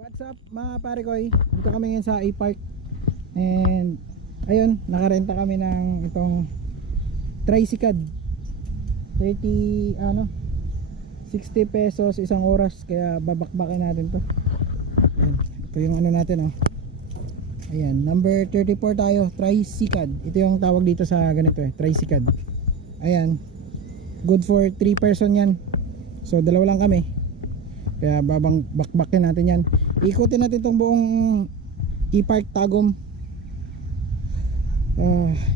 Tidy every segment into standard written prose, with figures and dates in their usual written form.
What's up mga pare koy? Dito kami ngayon sa A-Park. And ayun, nakarenta kami ng itong tricycad. 60 pesos isang oras, kaya babakbakin natin to. Ayan, ito yung ano natin oh. Ayan, number 34 tayo, tricycad. Ito yung tawag dito sa ganito tricycad. Ayan, good for 3 person yan. So dalawa lang kami, kaya bakbakin natin yan. Ikutin natin itong buong A-Park Tagum.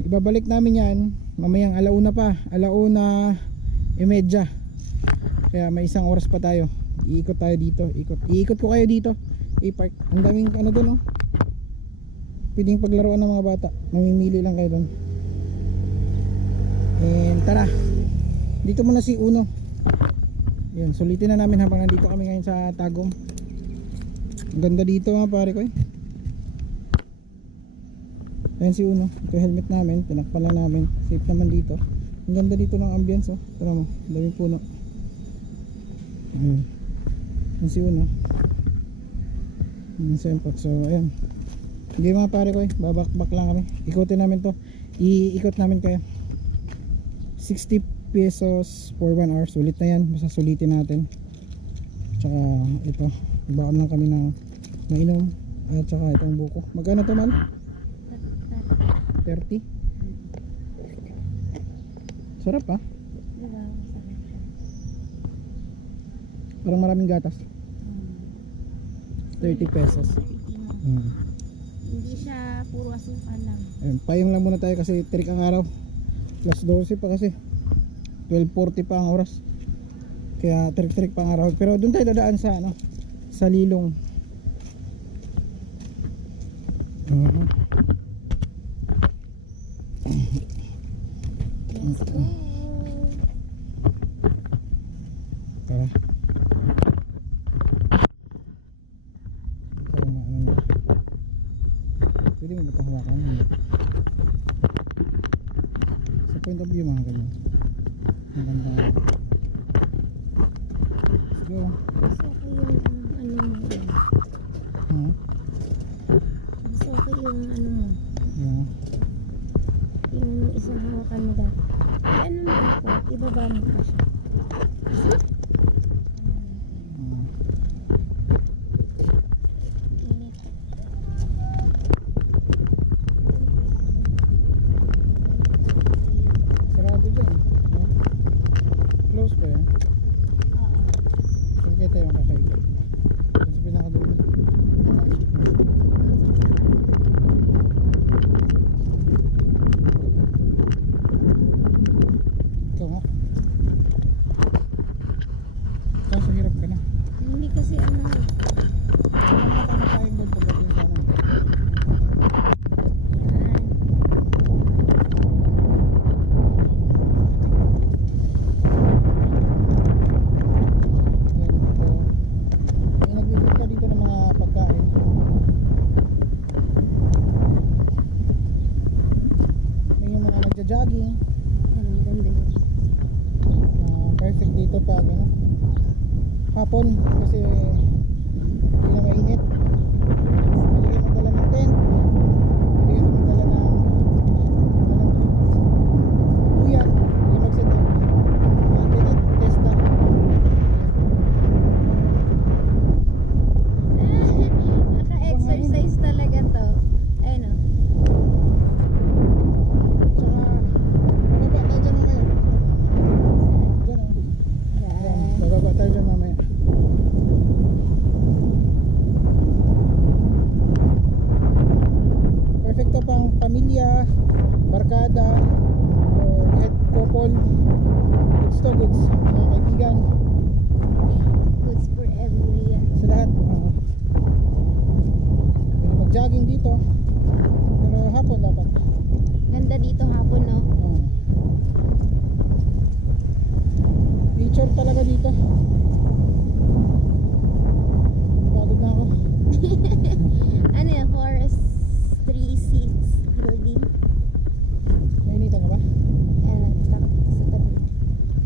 Ibabalik namin yan mamayang alauna pa, alauna imedya. Kaya may isang oras pa tayo. Iikot tayo dito, iikot ko kayo dito A-Park. Ang daming ano dun oh, pwedeng paglaruan ng mga bata. Mamimili lang kayo dun. And tara, dito muna si Uno. Yan, sulitin na namin habang nandito kami ngayon sa Tagum. Ang ganda dito mga pare ko eh. Ayan si Uno, ito helmet namin, tinakpan lang namin. Safe naman dito. Ang ganda dito ng ambience oh. Tara mo, daming puno. Ayan si Uno. Ayan si Empot. So ayan, hindi mga pare ko eh, babakbak lang kami. Ikutin namin to, iikot namin kayo. 60 pesos for 1 hour. Sulit na yan, basta sulitin natin. Tsaka ito, ibaon lang kami ng mainom. At tsaka itong buko. Magkano to man? 30? Sarap ah. Parang maraming gatas. 30 pesos. Hindi siya puro asukal lang. Ayun, payong lang muna tayo kasi tirik ang araw. Plus 12 pa kasi 12:40 pa ang oras. Kaya trik-trik pa ang araw. Pero doon tayo dadaan sa ano, sa Lilong. Let's go. Tara. Tara na, ano na. Pwede mo ba itong hawakan? Sa point of view mga ganyan. Maganda. Let's go. Mas okay yung ano mo. Mas okay yung ano mo. Yeah. Yung isang hawakan mo dati. Ano mo ako? Ibaba mo pa siya. Init. Sarado dyan. No? Close pa yan. Oo. Kaya tayo makakaikot. Sa pinakadulo. Ikaw nga. Kaso hirap ka na. Hindi kasi ano. Ano na tayo nakayang doon pagdating sa ano. Yan. Ayan, ito. May nagbibigay dito ng mga pagkain. May yung mga nagja-jogging. Ang ganda yun. Perfect dito pag ano, hapon kasi hindi na mainit. Pwede kayo magdala ng tent, pwede kayo magdala ng kuya, hindi magset up tinit, test na. Naka-exercise talaga to. Ayun o. Tsaka bababa tayo dyan mamaya. Dyan o. Ayan, bababa tayo dyan mamaya. Perfecto pang pamilya, barkada, or kahit couple. Goods to goods, mga kaibigan, Goods for every sa lahat. Pwede mag-jogging dito, pero hapon dapat. Ganda dito hapon, no? Nature talaga dito. Pagod na ako. Ano yan? Forestry Seeds Building. Nainitan ka ba? Ayan, sa tabi.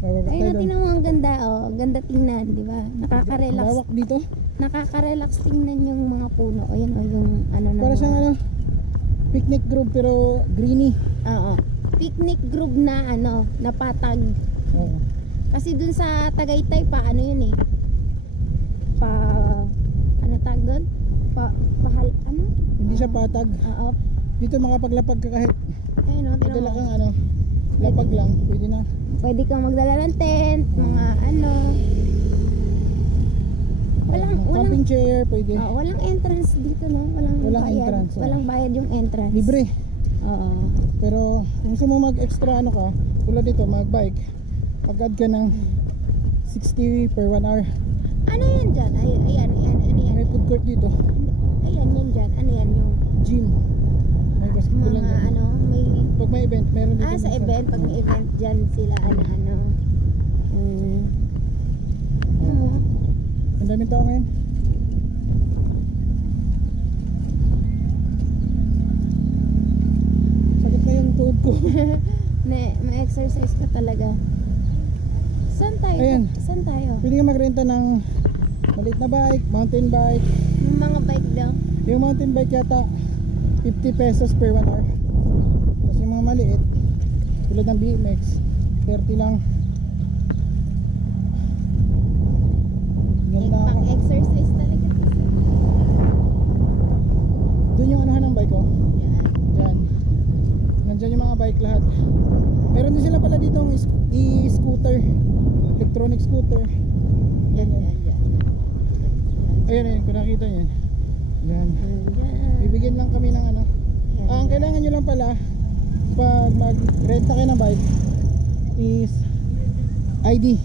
Bababa Ayun tayo na, doon. tingnan mo ang ganda, oh. Ang ganda tingnan, di ba? Nakaka-relax. Lawak dito. nakaka-relax tingnan yung mga puno. Ayun o, yung ano na. Para siyang ano, picnic group pero greeny. Oo. Picnic group na ano, na patag. Oo. Kasi dun sa Tagaytay pa, ano yun eh. Ano tag doon? Ano? Hindi siya patag. Oo. Dito makapaglapag ka kahit Ayun o, madala tinan mo. kang ano, lapag lang, pwede na. Pwede kang magdala ng tent, mga ano. Camping chair, pwede. Walang entrance dito, no? Walang bayad. entrance, oo. Walang bayad yung entrance. Libre. Oo. Pero kung gusto mo mag-extra ano ka, tulad dito, mag-bike, mag-add ka ng 60 per 1 hour. Ano yan dyan? Ayan. Ano yan? May food court dito. Ayan yan dyan. Ano yan? Yung Gym. May basketball lang mga dyan. ano, may... Pag may event, meron dito. sa minsan. event. Pag may event dyan sila, ano. Ano? Ang daming tao ngayon. Sakit na yung tuhod ko. May exercise ka talaga. Saan tayo? Ayan. Saan tayo? Pwede ka magrenta ng maliit na bike, mountain bike. Yung mga bike daw. Yung mountain bike yata 50 pesos per 1 hour. Tapos yung mga maliit tulad ng BMX 30 lang. Ganda ako. Pang exercise talaga. Doon yung anuhan ng bike ko. Yan. Diyan. Nandyan yung mga bike lahat. Meron din sila pala dito ng e-scooter. Electronic scooter. Yan. Ayun, ayun, kung nakita nyo yan. Yan. Yan. Bibigyan lang kami ng ano. Ang kailangan nyo lang pala pag mag-renta kayo ng bike is ID.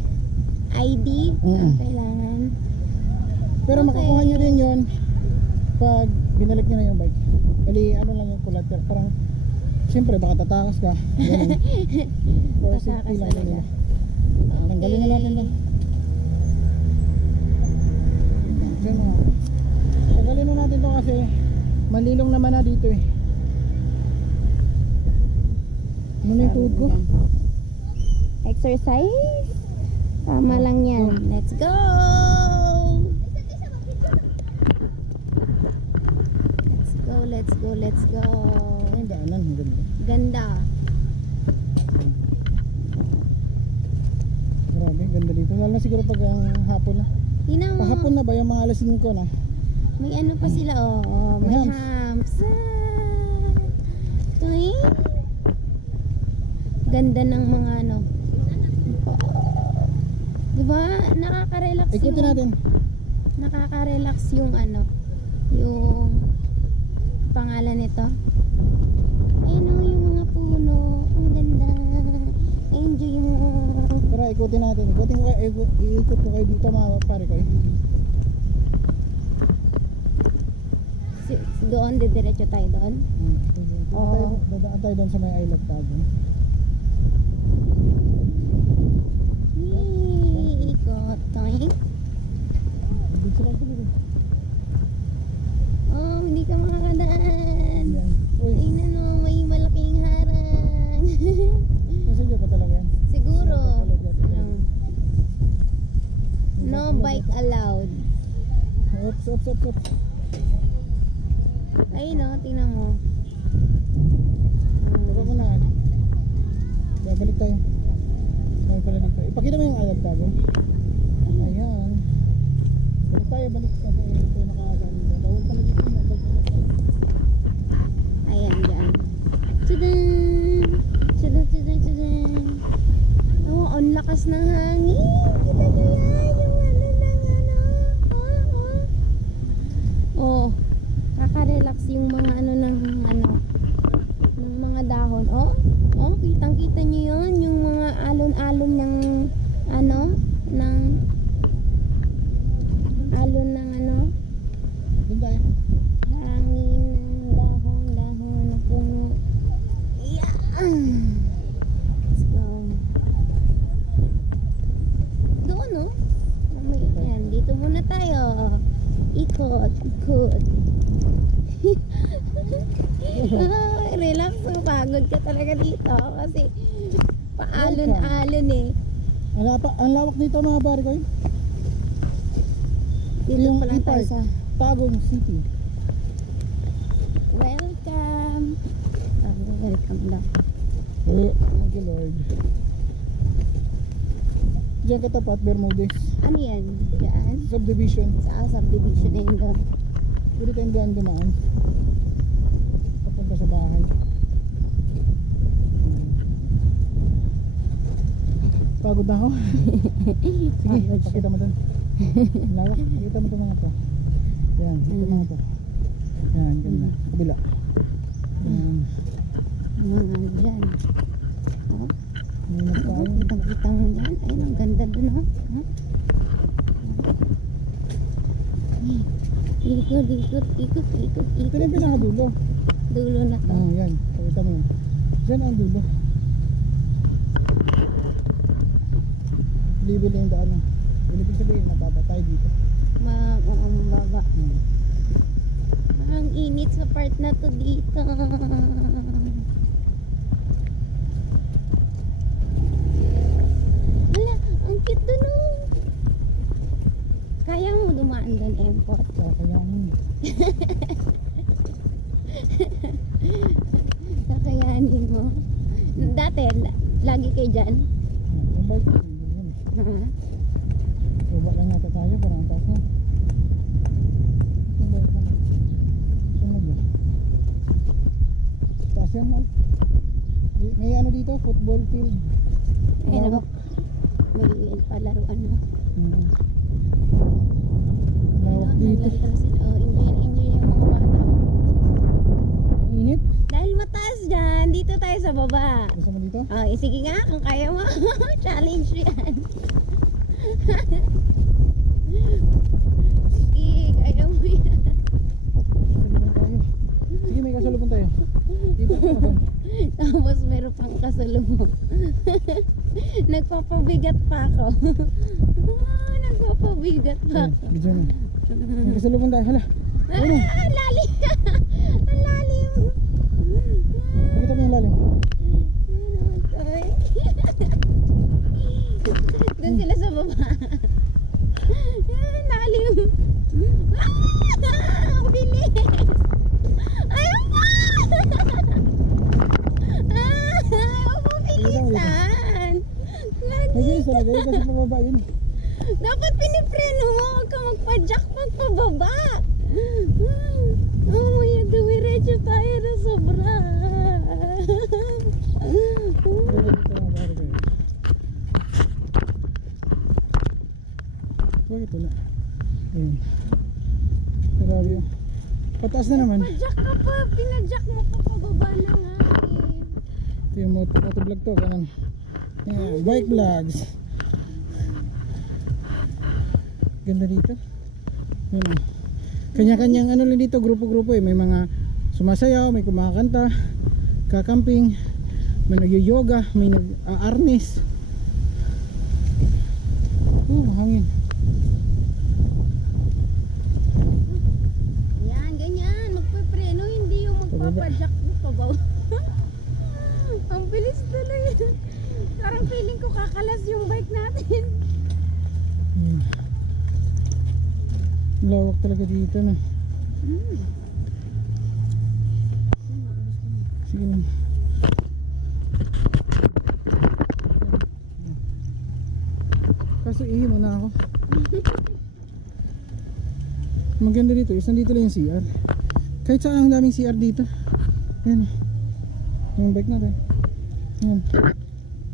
ID? Mm. Ang kailangan. Pero Okay. makukuha nyo din yun pag binalik nyo na yung bike. Bali ano lang yung collateral. Parang siyempre baka tatakas ka. Ganun. For safety Tatakas lang talaga. nila. Tanggalin na natin lang. Diyan mga. Tanggalin na natin to kasi malilong naman na dito eh. Ano na yung tuhod ko? Exercise? Tama lang yan. Let's go! Let's go. Ay, yung daanan. Ang ganda. Ganda. Grabe, ganda dito. Lalo na siguro pag hapon na. Tingnan mo. Pahapon na ba yung mga alas 5 na? May ano pa sila, may May hams. Tuwing. Ganda ng mga ano. Diba? Nakaka-relax Ikutin yung... natin. Nakaka-relax yung ano. Yung pangalan nito. Ayun o, yung mga puno. Ang ganda. Enjoy mo. Tara, ikutin natin. Ikutin ko kayo, iikot ko kayo dito mga pare ko eh. Doon, didiretso tayo doon. Oo. Dadaan tayo doon sa may I Love Tago. Ikot tayo. Dito lang ko dito. Oh, hindi ka makakadaan. Yan. Uy, Tingnan mo, may malaking harang. nasa dyan pa talaga yan. Siguro. No bike allowed. Oops, oops, oops, oops. Ayun o, tingnan mo. Baka ko na. Babalik tayo. May pala dito. Ipakita mo yung I Love Tago. Ayan. Balik tayo, balik tayo. Ito yung nakakadaan dito. Bawal pala dito. Ayan, dyan. Tadaan! Tadaan! Oh, ang lakas ng hangin. Kita nyo yan. Yung ano ng ano. Oh. Kaka-relax yung mga ano ng ano. Ng mga dahon. Oh, kitang-kita nyo yun. Yung mga alon-alon ng ano. Ng alon ng ano. Doon tayo. Hangin ng dahon ng puno. Yeah. Let's go. Doon, no? Ayan, dito muna tayo. Ikot. Ay, relax. Pagod ka talaga dito. Kasi paalon-alon eh. Ang lawak nito mga pare ko eh. Dito Yung pala tayo E-Park. sa Tagum City. welcome. Welcome daw. Thank you Lord. Diyan katapat Bermudez Ano yan? Diyan? subdivision. Sa subdivision na yun doon. Pwede tayong daan dumaan papunta sa bahay. Pagod na ako. Sige, Pagod siya. pakita mo doon. Lawak, pakita mo ito mga to. Yan, ito mga to. Yan, ganda. Kabila. Yan. Mga dyan. Oh, Minus tayo. kitang-kita mo yan. Ayun, ang ganda doon, oh. Huh? Ikot, ikot, ikot, ikot, Ito na yung ikot. pinakadulo. Dulo na to. Yan, pakita mo yun. Diyan ang dulo. Libre lang yung daan. Ibig sabihin, mababa tayo dito. Mababa. Hmm. Ang init sa part na to dito. Hala, ang cute dun, oh. Kaya mo dumaan doon, Empot. Kakayanin. Kakayanin mo. Dati, lagi kayo dyan. Yung bike, yun. Baba lang yata tayo, parang ang taas na. Yung bike lang. Sunod ba? Taas yan, no? May ano dito, football field. Ayun, Lawak. oh. May palaruan mo. Hmm. Lawak dito. Oh, enjoy yung mga bata. Ang init. Dahil mataas dyan, dito tayo sa baba. Gusto mo dito? Oh, sige nga, kung kaya mo. Challenge yan. Sige, kaya mo yan. Kasalubong tayo. Sige, may kasalubong tayo. Dito ako doon. Tapos meron pang kasalubong. Nagpapabigat pa ako. Nagpapabigat pa Ayan, ako. video mo. May kasalubong tayo. Hala. Ayun. Ang lalim. Ang lalim. Pakita mo yung lalim. Ay. Doon sila sa baba. Lalim. Ang bilis. Ayaw pa. Ayaw po bilisan. May bilis talaga yun kasi pababa yun. Dapat pinipreno mo. Huwag ka magpa-jack magpababa. Oh, may dumiretso tayo na sobra. Dito lang pare kayo. Bakit wala? Ayun. Grabe yun. Pataas na naman. Pa-jack ka pa. Pina-jack mo pa pababa na nga eh. Ito yung motovlog to. Ganun. Yan, bike vlogs. Ganda dito. Yun o. Kanya-kanyang ano lang dito, grupo-grupo eh. May mga sumasayaw, may kumakanta, kakamping, may nag-yoga, may nag-arnis. Hangin. Yan, ganyan. Magpe-preno. Hindi yung magpapajack mo pabaw. Ang bilis talaga. Parang feeling ko kakalas yung bike natin. Lawak talaga dito na. Sige lang. Kaso ihimo na ako. Maganda dito, isang dito lang yung CR. Kahit saan ang daming CR dito. Yan. Yung bike natin. Yan.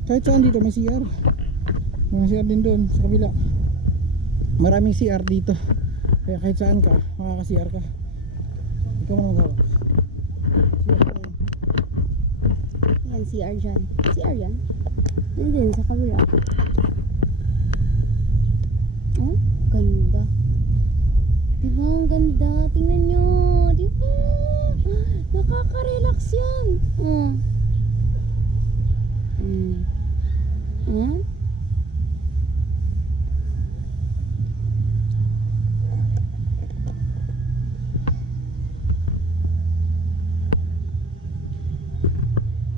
Kahit saan dito may CR. May CR din doon sa kabila. Maraming CR dito. Kaya kahit saan ka, makaka-CR ka. Ikaw mo na magawa. CR ka. Yan, CR dyan. CR yan? Yan din, sa kabila. Oh, ganda. Diba, ang ganda. Tingnan nyo. Diba? Nakaka-relax yan.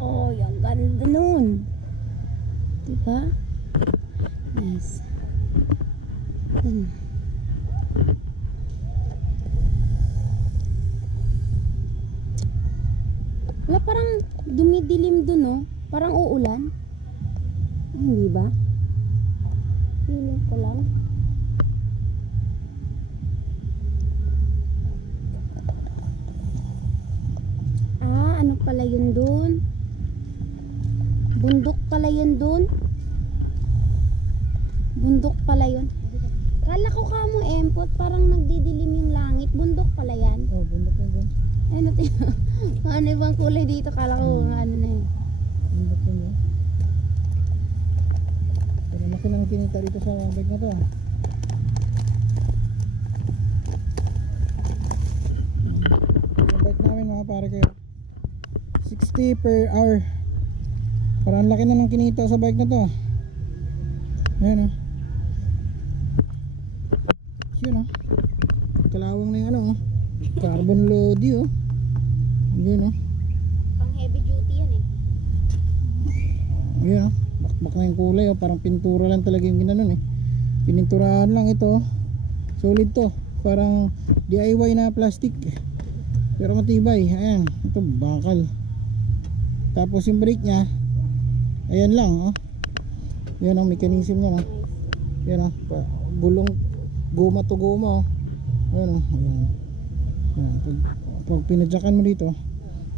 Oh, yung ganda nun. Diba? Nice. Wala, parang dumidilim dun, no? Parang uulan. Hindi ba? Feeling ko lang. Ano pala yun dun? Bundok pala yun dun? Bundok pala yun. Kala ko kamo empot, parang nagdidilim yung langit. Bundok pala yan. Oh, bundok na dyan. Ano tayo? Ano ibang kulay dito? Kala ko ano na yun. Bundok na dyan. Pero laki ng kinita dito sa bike na to ah. Yung bike namin mga pare kayo, 60 per hour. Parang laki na ng kinita sa bike na to ah. Ayan ah. Yun oh. Kalawang na yung ano oh. Carbon load oh. Yun oh. Pang heavy duty yan eh. Yun oh. Bakbak na yung kulay oh. Parang pintura lang talaga yung ginanon eh. Pininturahan lang ito oh. Solid to. Parang DIY na plastic. Pero matibay. Ayan. Ito bakal. Tapos yung brake nya, ayan lang oh. Yan ang mechanism nya oh. Yan oh. Gulong guma to guma oh. Ayan oh. Ayan. Ayan. Pag pinadyakan mo dito,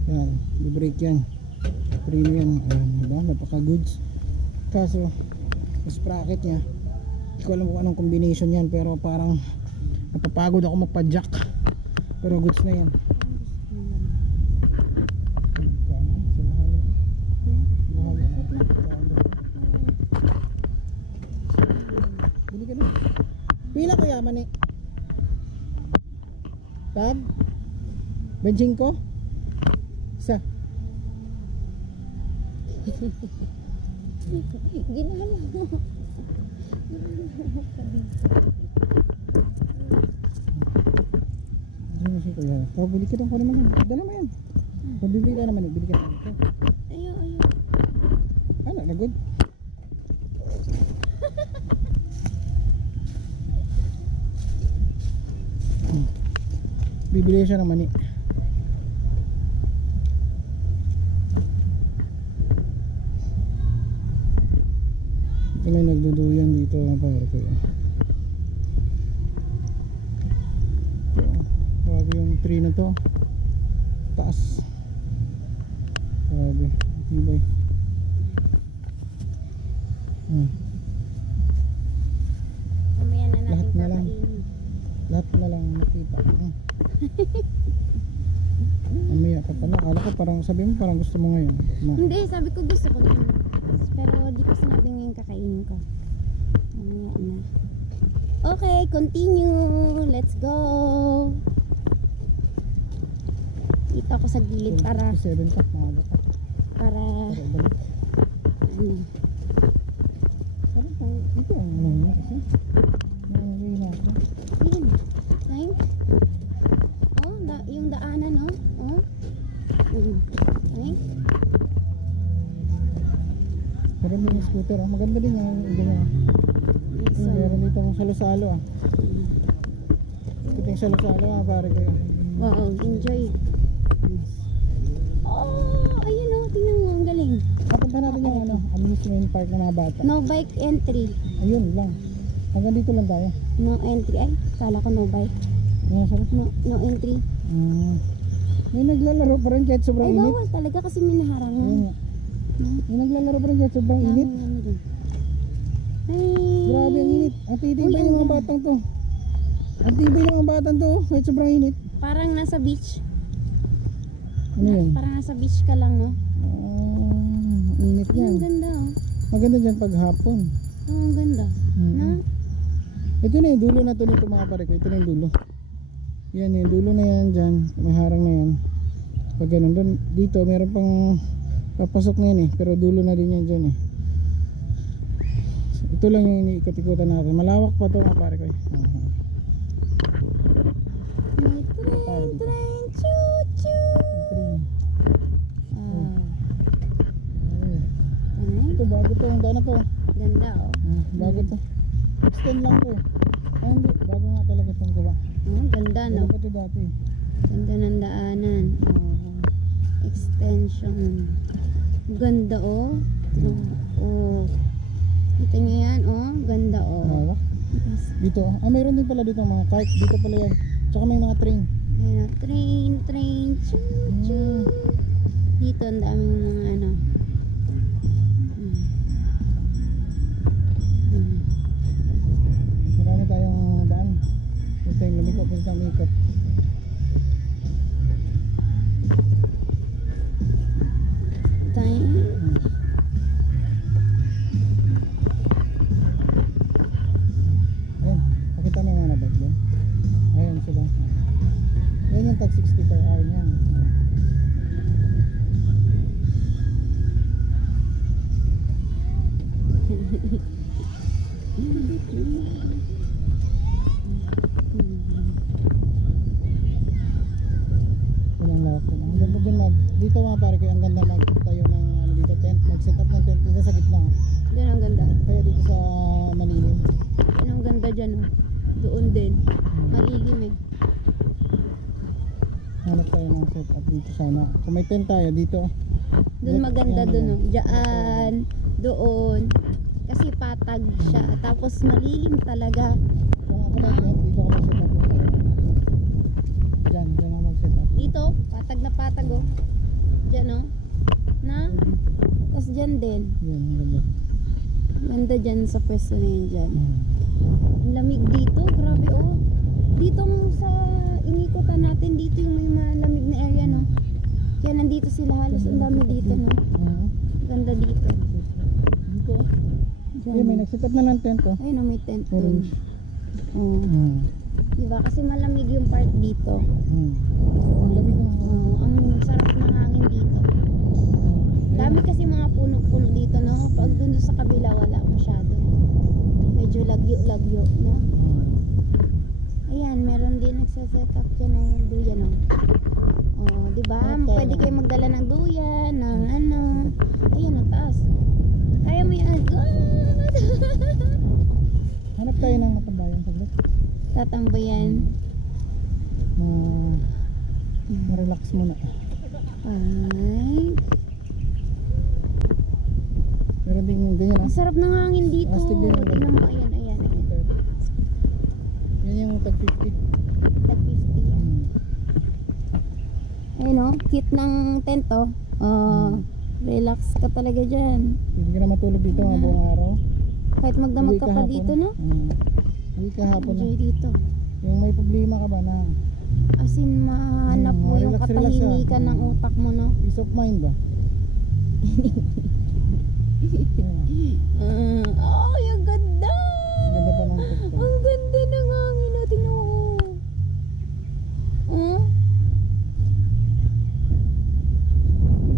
yan, i-brake yan. Preno yan. Ayan, diba? Napaka goods. Kaso, yung sprocket nya, hindi ko alam kung anong combination yan, pero parang napapagod ako magpa-jack. Pero goods na yan. Bili ka na. Pila ko yaman eh. Tab? Benching ko? Isa. Ginala mo. Ano siya kaya? Bili ka ko naman. Dala mo yan. Pabibili ka naman eh. Bili ka naman. Ayaw. Ano? Nagod? Bibili siya ng mani. Ito may nagduduyan dito mga pare ko yun. Grabe yung tree na to. Taas. Grabe. Ibay. Mamaya na natin Lahat na lang. kakainin. Lahat na lang makita. Mamaya ka pala. Akala ko parang sabi mo parang gusto mo ngayon. Hindi, sabi ko gusto ko din. Pero di ko sinabi ngayon kakainin ko. Mamaya na. Okay, continue. Let's go. Dito ako sa gilid para 7 pa. Maaga pa. para Para balik. ano. Parang po, ito ang ano yun kasi. Yung way natin. Yun. Time. Oh, yung daanan, no? Oh. Time. Meron din yung scooter ah. Maganda din yung ganyan. So, Meron dito ang salo-salo ah. Ito yung salo-salo ah, pare ko yun. wow, enjoy. Oh, ayun oh, tingnan mo, ang galing. Papunta natin yung ano, amusement park ng mga bata. No bike entry. Ayun lang. Hanggang dito lang tayo. No entry. Ay, kala ko no bike. Ayan, sarap. No entry. May naglalaro pa rin kahit sobrang Ay, init. bawal talaga kasi may Ayun naharangan. nga. May naglalaro pa rin kahit sobrang init. Ano dun? Ay, Grabe ang init. Ang titibay Uy, ng ang mga ganda. batang to. Ang tibay ng mga batang to kahit sobrang init. parang nasa beach. Ano yun? Parang nasa beach ka lang, no? Init Ay, yan. ang ganda, oh. Maganda dyan pag hapon. Oh, ang ganda. No? Ito na yung dulo na to nito mga pare ko. Ito na yung dulo. Yan yung dulo na yan dyan. May harang na yan. Pag ganun doon. Dito meron pang papasok na yan eh. Pero dulo na din yan dyan eh. So, ito lang yung iniikot-ikutan natin. Malawak pa to mga pare ko. May train, choo-choo. Ah, ay, Ito bago to. Ang daan na to. ganda, oh. Bago to. Extend lang to eh. Ay hindi. Bago nga talaga itong gawa. Oh, ganda, no? Wala pa to dati. Ganda ng daanan. Oh. Extend. extension. Ganda oh. Oh. Kita niyo yan oh. Ganda oh. Hawak. Dito, mayroon din pala dito mga cart. Dito pala yan. Tsaka may mga train. Ayun, train. Choo, choo. Dito ang daming mga ano. Marami tayong daan. Pwede tayong lumikot, pwede tayong ikot. Ayun, pakita mo yung mga nabag doon. Ayun sila. Ayun yung tag 60 per hour niyan. Walang lawak din. Ang ganda din dito mga pare ko, ang ganda magtayo ng ano dito, tent, mag-set up ng tent dito sa gitna. Doon ang ganda. Kaya dito sa malilim. Yan ang ganda dyan oh. Doon din. Malilim eh. Hanap tayo ng set up dito sana. Kung may tent tayo dito. Doon maganda doon oh. Diyan, doon. Kasi patag siya. Tapos malilim talaga. Kung ako mag tent, dito ako mag-set up yung tayo. Diyan ako mag-set up. Dito, patag na patag oh. Diyan oh. Na? Tapos dyan din. Yan, ang ganda. Ganda dyan sa pwesto na yun dyan. Ang lamig dito, grabe oh. Dito mo sa inikutan natin, dito yung may malamig na area no. Kaya nandito sila halos, ang dami dito no. Ganda dito. Dito Dyan. may nag-set up na ng tent oh. Ayun oh, may tent dun. Orange. Oh. Diba? Kasi malamig yung part dito. Ang lamig ng Ang sarap ng hangin dito. Dami kasi mga puno-puno dito no. Pag dun sa kabila wala masyado. Medyo lagyo-lagyo no. Ayan, meron din nagsaset up dyan ng duyan no. Oh, diba? Pwede kayo magdala ng duyan, ng ano. Ayan, ang taas. Kaya mo yan. Hanap tayo ng matambayan saglit. Tatambayan. Ma-relax muna. Ay. Meron din ganyan Ang sarap ng hangin dito. Astig din yung Tingnan mo, ayan. Yan yung tag 50. Tag 50 yan. Ayun o, cute ng tent oh. Relax ka talaga dyan. Hindi ka na matulog dito mga buong araw. Kahit magdamag ka pa hapon. dito no. Uwi ka hapon na. Enjoy dito. Yung may problema ka ba na As in, mahanap mo yung relax, katahimikan ng utak mo no. peace of mind ba? Ay, ang ganda! Ganda pa ng TikTok. Ang ganda ng hangin natin oh.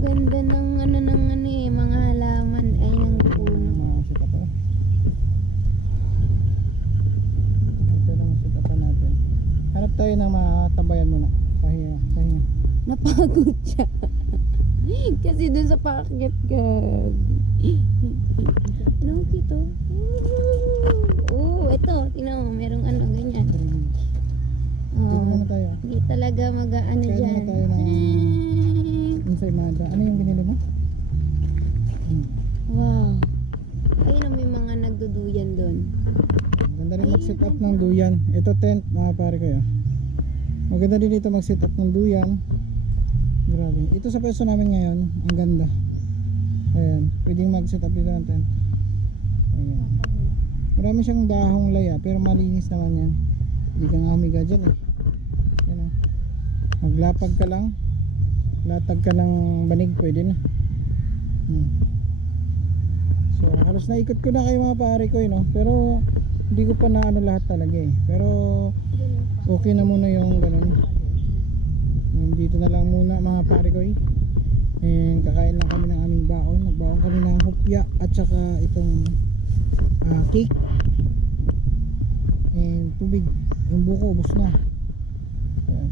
Ganda ng ano eh, mga halaman ay ng puno. Mga set up eh. Ito lang set up natin. Hanap tayo ng matambayan muna. Pahinga. Napagod siya. Kasi dun sa paakyat ka. Ano kito? Ito. Tingnan mo, merong ano, ganyan. Dito naman tayo. Hindi talaga mag-ano Kaya dyan. naman tayo ng inside Mada. Ano yung binili mo? Wow. Ayun may mga nagduduyan doon. Ganda rin mag-set up ng duyan. Ito tent, mga pare kayo. Maganda din dito mag-set up ng duyan. Grabe. Ito sa pwesto namin ngayon, ang ganda. Ayan, pwedeng mag-set up dito ng tent. Ayan. Marami siyang dahong laya, pero malinis naman yan. Hindi ka nga humiga dyan eh. Yan o. Maglapag ka lang. Latag ka ng banig, pwede na. So, halos naikot ko na kayo mga pare ko no? Pero, hindi ko pa na ano lahat talaga eh. Pero, okay na muna yung ganun. Dito na lang muna mga pare ko eh. And kakain lang kami ng aming baon. Nagbaon kami ng hopya at saka itong cake and tubig. Yung buko ubos na. Ayan.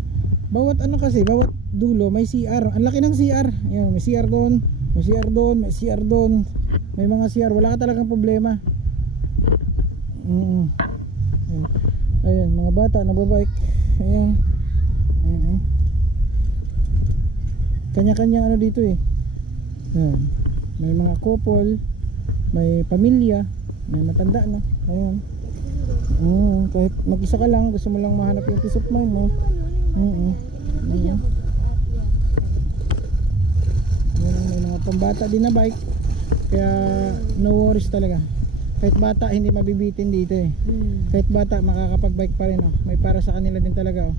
Bawat ano kasi, bawat dulo may CR. Ang laki ng CR. Ayan, may CR doon, may CR doon, may CR doon. May mga CR, wala ka talagang problema. Ayan. Ayan, mga bata nababike. Ayan. kanya-kanya ano dito eh. Yan. May mga couple, may pamilya, may matanda na. Ayun. Kahit mag-isa ka lang, gusto mo lang mahanap yung peace of mind mo. Yan, may mga pambata din na bike. Kaya no worries talaga. Kahit bata hindi mabibitin dito eh. Kahit bata makakapag-bike pa rin oh. May para sa kanila din talaga oh.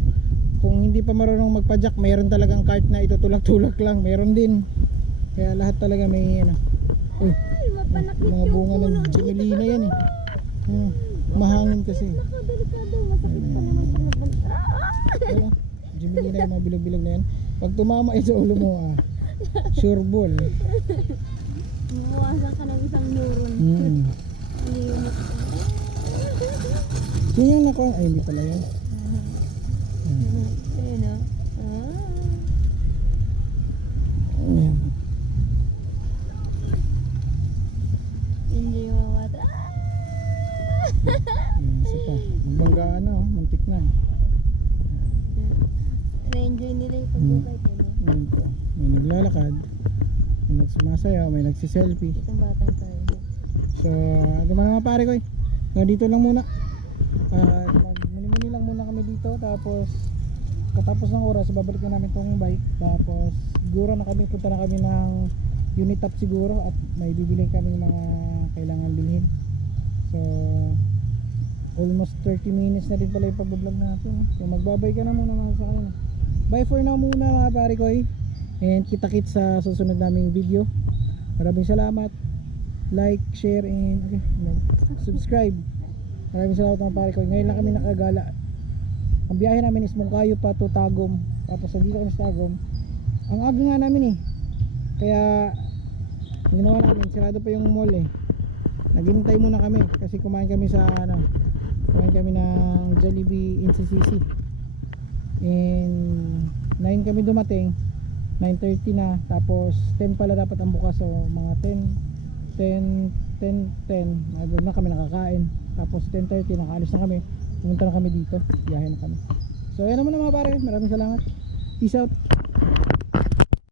Kung hindi pa marunong magpa-jack, mayroon talagang cart na itutulak-tulak lang, mayroon din. Kaya lahat talaga may ano. Uy, mga bunga ng Jimelina yan eh. Mahangin kasi. Delikado, masakit pa naman sa nabanta. Diba? Jimelina yung mga bilog-bilog na yan. Pag tumama sa ulo mo sure ball. Mawawasan ka ng isang neuron. Hindi yun. Yun yung nako. Ay hindi pala yan. Ayun o. Ayan. Enjoy yung mga Ayan, isa pa. Magbangga muntik na. na-enjoy nila yung pagbukay ko, no? Ayan po. May naglalakad, may nagsumasayaw, may nagsiselfie. Itong batang tayo. So, ano mga pare ko dito lang muna. Magmuni-muni lang muna kami dito. Tapos, katapos ng oras, babalik na namin tong bike. Tapos, siguro punta na kami ng Unitop siguro. At may bibili kami mga kailangan bilhin. So, almost 30 minutes na din pala yung pag-vlog natin. So, magbabay ka na muna mga sa kanila. Bye for now muna mga pare ko. And kita-kits sa susunod naming video. Maraming salamat. Like, share, and subscribe. Maraming salamat mga pare ko. Ngayon lang kami nakagala. Ang biyahe namin is Mungkayo pa to Tagum. Tapos nandito kami sa Tagum. Ang aga nga namin eh. Kaya ginawa namin, sarado pa yung mall eh. Naghintay muna kami kasi kumain kami ng Jollibee in CCC. And 9 kami dumating, 9:30 na. Tapos 10 pala dapat ang bukas. So mga 10 doon na kami nakakain. Tapos 10:30 nakaalis na kami. Pumunta na kami dito, biyahe na kami. So ayan naman mga pare, maraming salamat. Peace out.